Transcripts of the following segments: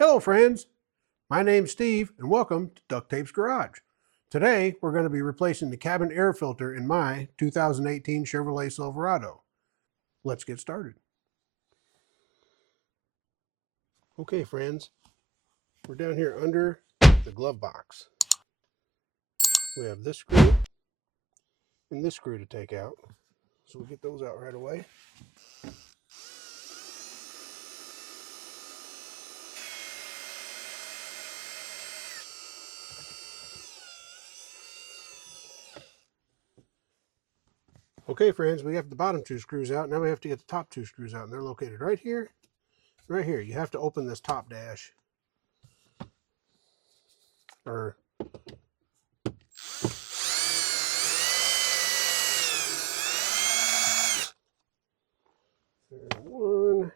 Hello friends, my name's Steve and welcome to Duct Tape's Garage. Today we're going to be replacing the cabin air filter in my 2018 Chevrolet Silverado. Let's get started. Okay friends, we're down here under the glove box. We have this screw and this screw to take out, so we'll get those out right away. Okay friends, we have the bottom two screws out. Now we have to get the top two screws out, and they're located right here. Right here. You have to open this top dash. Or one.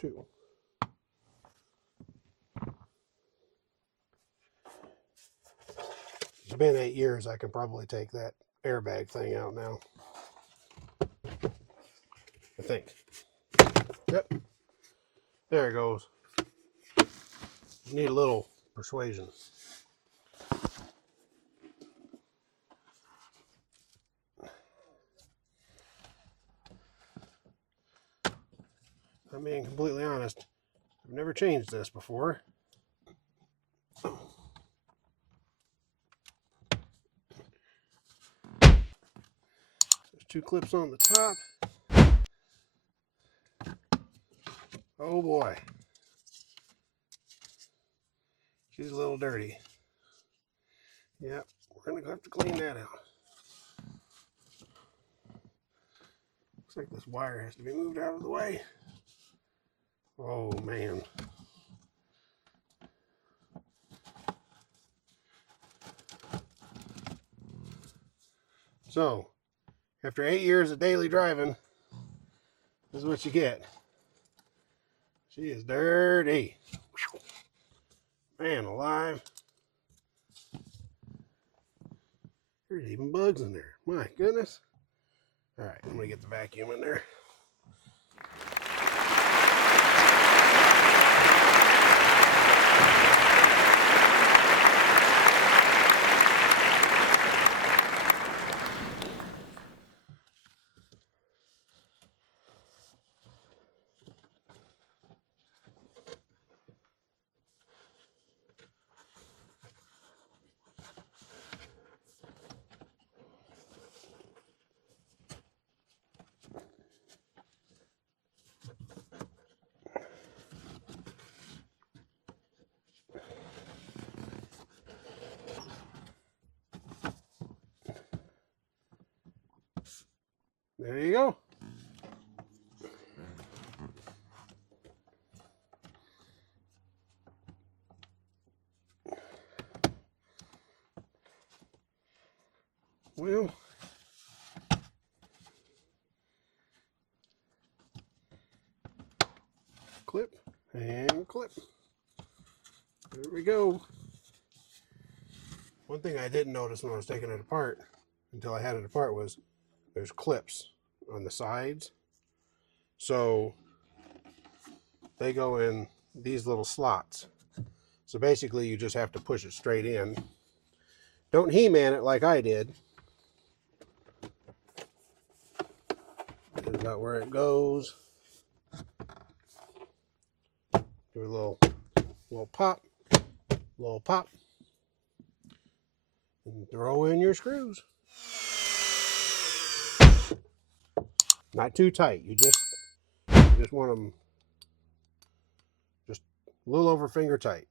Two. It's been 8 years. I can probably take that airbag thing out now. I think. Yep. There it goes. You need a little persuasion. I'm being completely honest. I've never changed this before. There's two clips on the top. Oh boy. She's a little dirty. Yep, we're going to have to clean that out. Looks like this wire has to be moved out of the way. Oh man. So, after 8 years of daily driving, this is what you get. She is dirty. Man alive. There's even bugs in there. My goodness. All right, I'm going to get the vacuum in there. There you go. Well, clip and clip. There we go. One thing I didn't notice when I was taking it apart, until I had it apart, was there's clips on the sides. So they go in these little slots. So basically you just have to push it straight in. Don't He-Man it like I did. This is about where it goes. Give it a little pop, little pop, and throw in your screws. Not too tight. You just want them just a little over finger tight.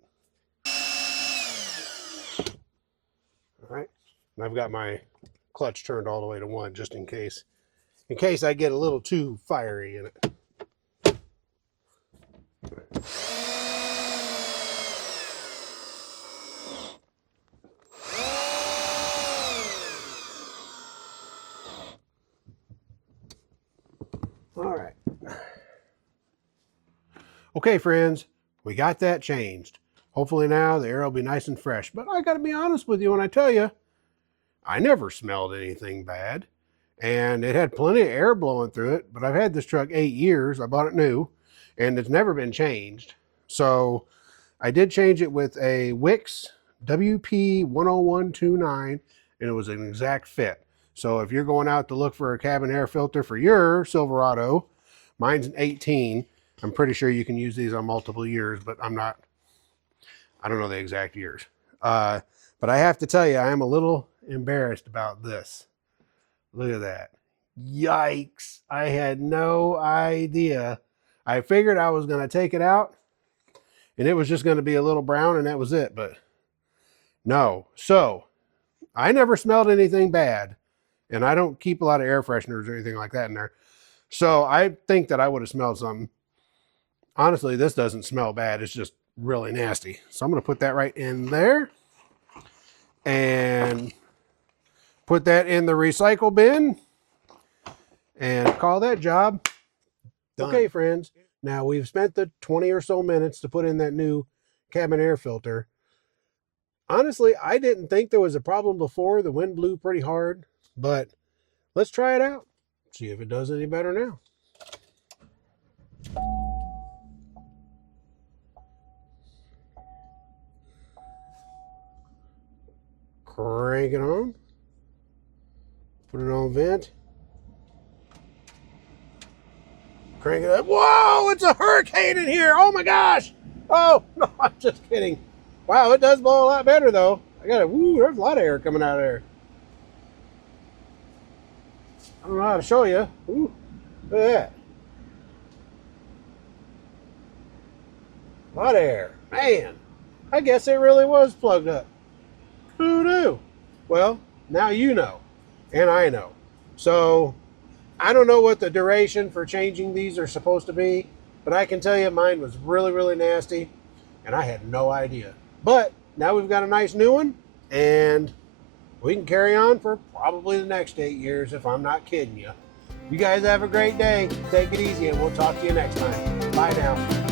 All right, and I've got my clutch turned all the way to 1 just in case I get a little too fiery in it. All right. Okay, friends, we got that changed. Hopefully now the air will be nice and fresh. But I got to be honest with you when I tell you, I never smelled anything bad. And it had plenty of air blowing through it, but I've had this truck 8 years. I bought it new, and it's never been changed. So I did change it with a Wix WP10129, and it was an exact fit. So if you're going out to look for a cabin air filter for your Silverado, mine's an 18. I'm pretty sure you can use these on multiple years, but I don't know the exact years. But I have to tell you, I am a little embarrassed about this. Look at that. Yikes. I had no idea. I figured I was going to take it out and it was just going to be a little brown and that was it, but no. So I never smelled anything bad, and I don't keep a lot of air fresheners or anything like that in there. So I think that I would have smelled something. Honestly, this doesn't smell bad. It's just really nasty. So I'm going to put that right in there and put that in the recycle bin and call that job done. Okay, friends. Now we've spent the 20 or so minutes to put in that new cabin air filter. Honestly, I didn't think there was a problem before. The wind blew pretty hard, but let's try it out. See if it does any better now. Crank it on. Put it on vent. Crank it up. Whoa, it's a hurricane in here. Oh my gosh. Oh, no, I'm just kidding. Wow, it does blow a lot better though. There's a lot of air coming out of there. I don't know how to show you. Ooh, look at that. A lot of air. Man, I guess it really was plugged up. Who knew? Well, now you know, and I know. So I don't know what the duration for changing these are supposed to be, but I can tell you mine was really, really nasty, and I had no idea. But now we've got a nice new one, and we can carry on for probably the next 8 years if I'm not kidding you. You guys have a great day. Take it easy, and we'll talk to you next time. Bye now.